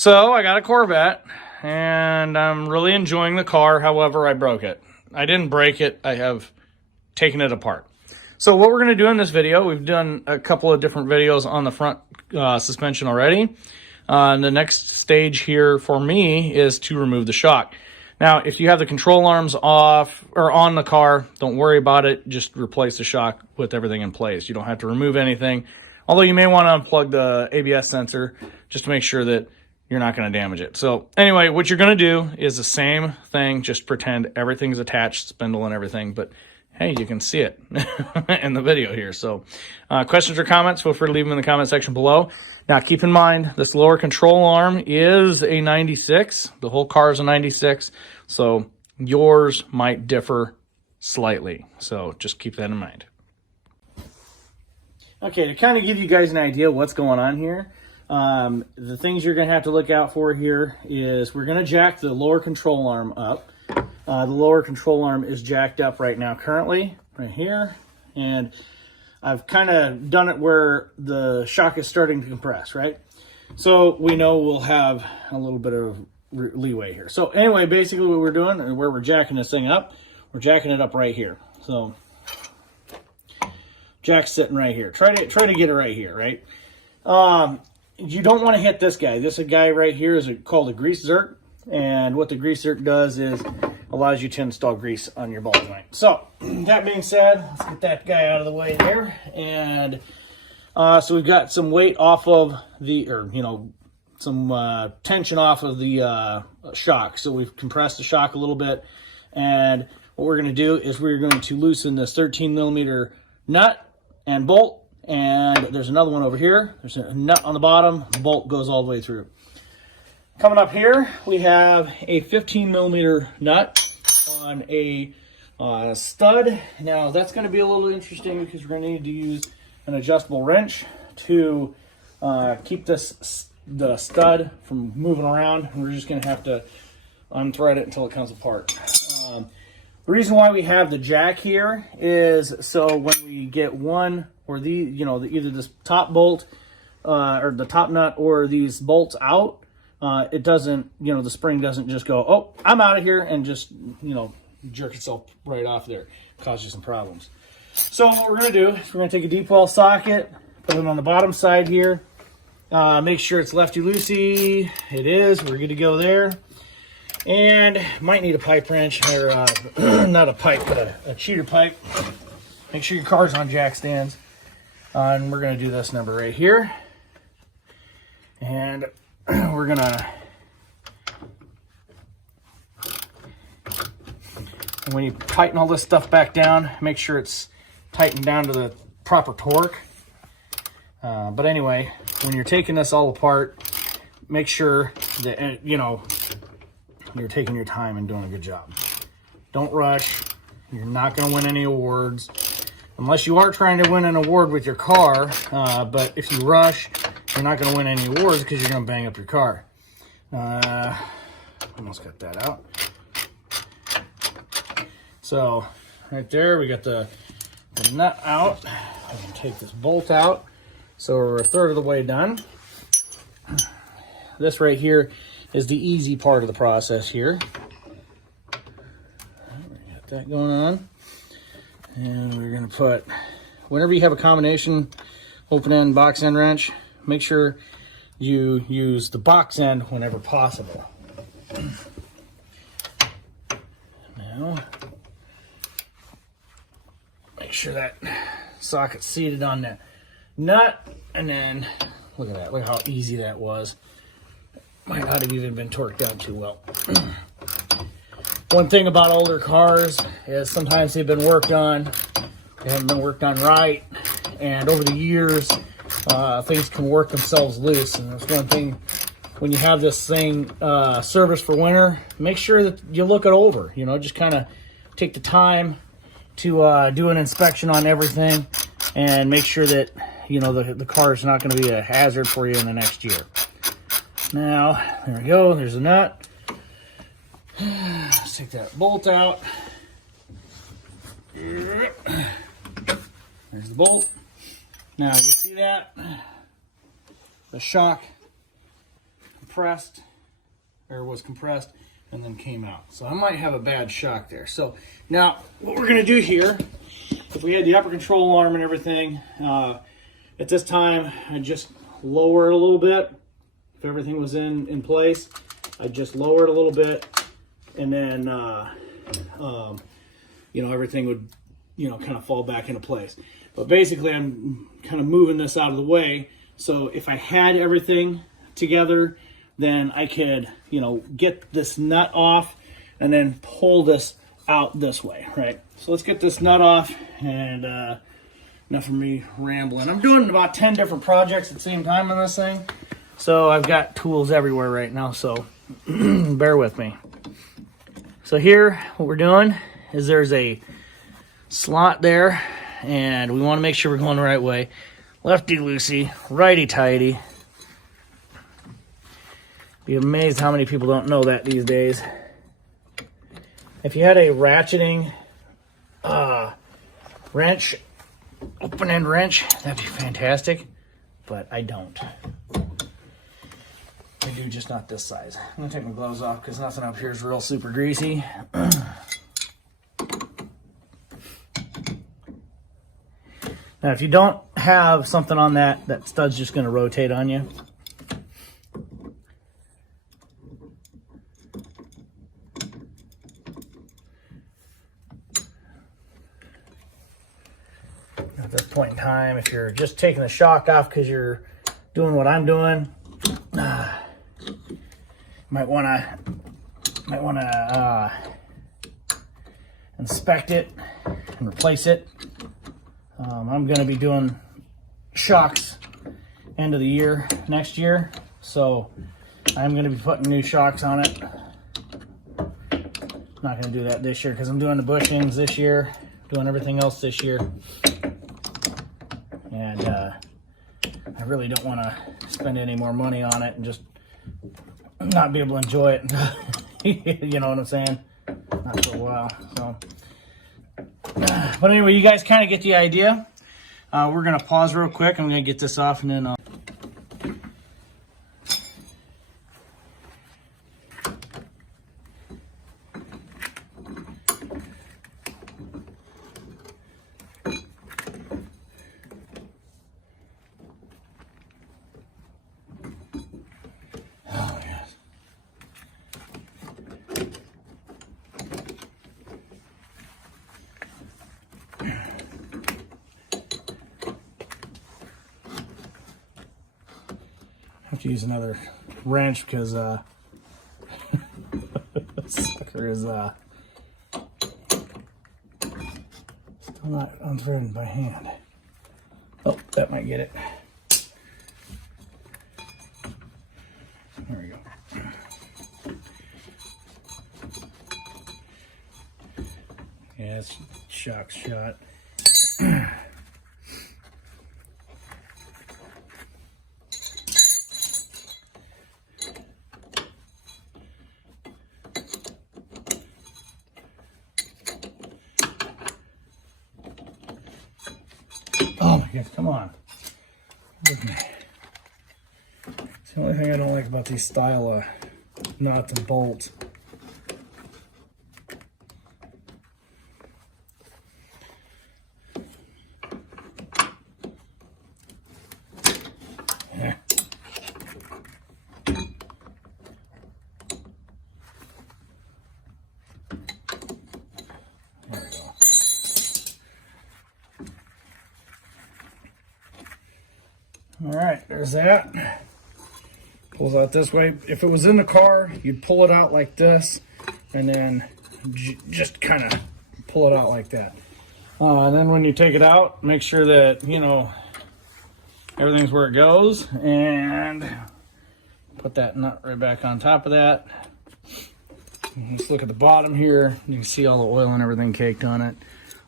So I got a Corvette, and I'm really enjoying the car. However, I broke it. I didn't break it. I have taken it apart. So what we're going to do in this video, we've done a couple of different videos on the front suspension already. And the next stage here for me is to remove the shock. Now, if you have the control arms off or on the car, don't worry about it. Just replace the shock with everything in place. You don't have to remove anything. Although you may want to unplug the ABS sensor just to make sure that you're not going to damage it. So anyway, what you're going to do is the same thing. Just pretend everything's attached, spindle and everything. But hey, you can see it in the video here. So questions or comments, feel free to leave them in the comment section below. Now, keep in mind, this lower control arm is a 96. The whole car is a 96. So yours might differ slightly. So just keep that in mind. Okay, to kind of give you guys an idea what's going on here, the things you're going to have to look out for here is we're going to jack the lower control arm up. The lower control arm is jacked up right now currently, right here. And I've kind of done it where the shock is starting to compress, right? So we know we'll have a little bit of leeway here. So anyway, basically what we're doing, and where we're jacking this thing up, we're jacking it up right here. So jack's sitting right here. Try to get it right here, right? You don't want to hit this guy. This guy right here is called a grease zerk. And what the grease zerk does is allows you to install grease on your ball joint. So that being said, let's get that guy out of the way there. And so we've got some weight off of some tension off of the shock. So we've compressed the shock a little bit. And what we're going to do is we're going to loosen this 13 millimeter nut and bolt. And there's another one over here. There's a nut on the bottom. The bolt goes all the way through. Coming up here, we have a 15 millimeter nut on a stud. Now, that's going to be a little interesting because we're going to need to use an adjustable wrench to keep the stud from moving around. We're just going to have to unthread it until it comes apart. The reason why we have the jack here is so when we get one or either this top bolt or the top nut or these bolts out, it doesn't, the spring doesn't just go, oh, I'm out of here, and just, jerk itself right off there. Cause you some problems. So what we're going to do is we're going to take a deep well socket, put it on the bottom side here. Make sure it's lefty-loosey. It is. We're good to go there. And might need a pipe wrench, or not a pipe, but a cheater pipe. Make sure your car's on jack stands. And we're going to do this number right here. And we're going to, when you tighten all this stuff back down, make sure it's tightened down to the proper torque. But anyway, when you're taking this all apart, make sure that, you're taking your time and doing a good job. Don't rush. You're not going to win any awards. Unless you are trying to win an award with your car. But if you rush, you're not going to win any awards because you're going to bang up your car. Almost got that out. So, right there, we got the nut out. I'm going to take this bolt out. So we're a third of the way done. This right here is the easy part of the process here. We got that going on. And we're going to put, whenever you have a combination open end, box end wrench, make sure you use the box end whenever possible. Now, make sure that socket's seated on that nut, and then look at that. Look how easy that was. Might not have even been torqued out too well. One thing about older cars is sometimes they've been worked on, they haven't been worked on right, and over the years, things can work themselves loose. And that's one thing, when you have this thing serviced for winter, make sure that you look it over. Just kind of take the time to do an inspection on everything and make sure that, the car is not going to be a hazard for you in the next year. Now, there we go. There's a nut. Let's take that bolt out. There's the bolt. Now, you see that? The shock compressed, or was compressed, and then came out. So I might have a bad shock there. So now what we're gonna do here, if we had the upper control arm and everything, at this time I just lower it a little bit. If everything was in place, I just lower it a little bit, and then you know, everything would, you know, kind of fall back into place. But basically I'm kind of moving this out of the way, so if I had everything together, then I could, you know, get this nut off and then pull this out this way, right? So let's get this nut off, and enough of me rambling. I'm doing about 10 different projects at the same time on this thing, so I've got tools everywhere right now, so bear with me. So here, what we're doing is there's a slot there, and we want to make sure we're going the right way. Lefty-loosey, righty-tighty. Be amazed how many people don't know that these days. If you had a ratcheting wrench, open-end wrench, that'd be fantastic, but I don't. I do, just not this size. I'm gonna take my gloves off because nothing up here is real super greasy. Now, if you don't have something on that, that stud's just gonna rotate on you. At this point in time, if you're just taking the shock off because you're doing what I'm doing, might want to inspect it and replace it. I'm going to be doing shocks end of the year next year, so I'm going to be putting new shocks on it. Not going to do that this year because I'm doing the bushings this year, doing everything else this year. And I really don't want to spend any more money on it and just not be able to enjoy it. You know what I'm saying? Not for a while. So, but anyway, you guys kind of get the idea. We're going to pause real quick. I'm going to get this off, and then I have to use another wrench because sucker is still not unthreaded by hand. Oh, that might get it. There we go. Yeah, it's shock shot. Oh my goodness, come on. Look at me. It's the only thing I don't like about these style of nuts and bolts. Yeah. There we go. All right, there's that. Pulls out this way. If it was in the car, you'd pull it out like this, and then just kind of pull it out like that. And then when you take it out, make sure that, you know, everything's where it goes, and put that nut right back on top of that. Let's look at the bottom here. You can see all the oil and everything caked on it.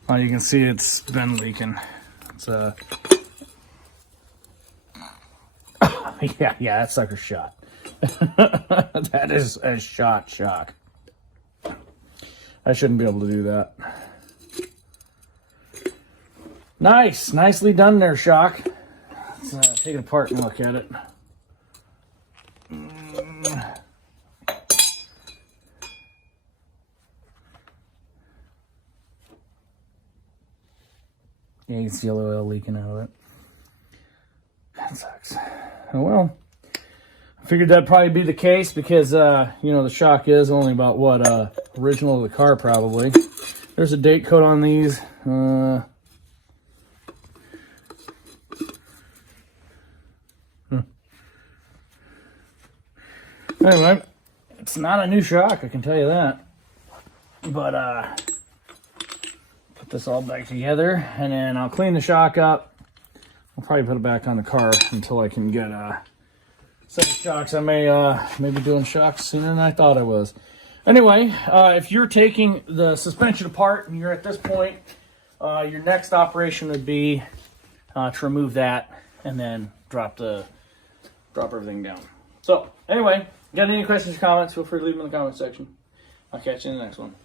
You can see it's been leaking. It's yeah, that sucker's shot. That is a shock. I shouldn't be able to do that. Nicely done there, shock. Let's take it apart and look at it. Yeah, you can see yellow oil leaking out of it. That sucks. Oh well. I figured that'd probably be the case because, you know, the shock is only about what, original of the car probably. There's a date code on these. Anyway, it's not a new shock, I can tell you that. But, put this all back together, and then I'll clean the shock up. I'll probably put it back on the car until I can get set of shocks. I may be doing shocks sooner than I thought I was. Anyway, if you're taking the suspension apart and you're at this point, your next operation would be to remove that and then drop everything down. So anyway, got any questions or comments, feel free to leave them in the comment section. I'll catch you in the next one.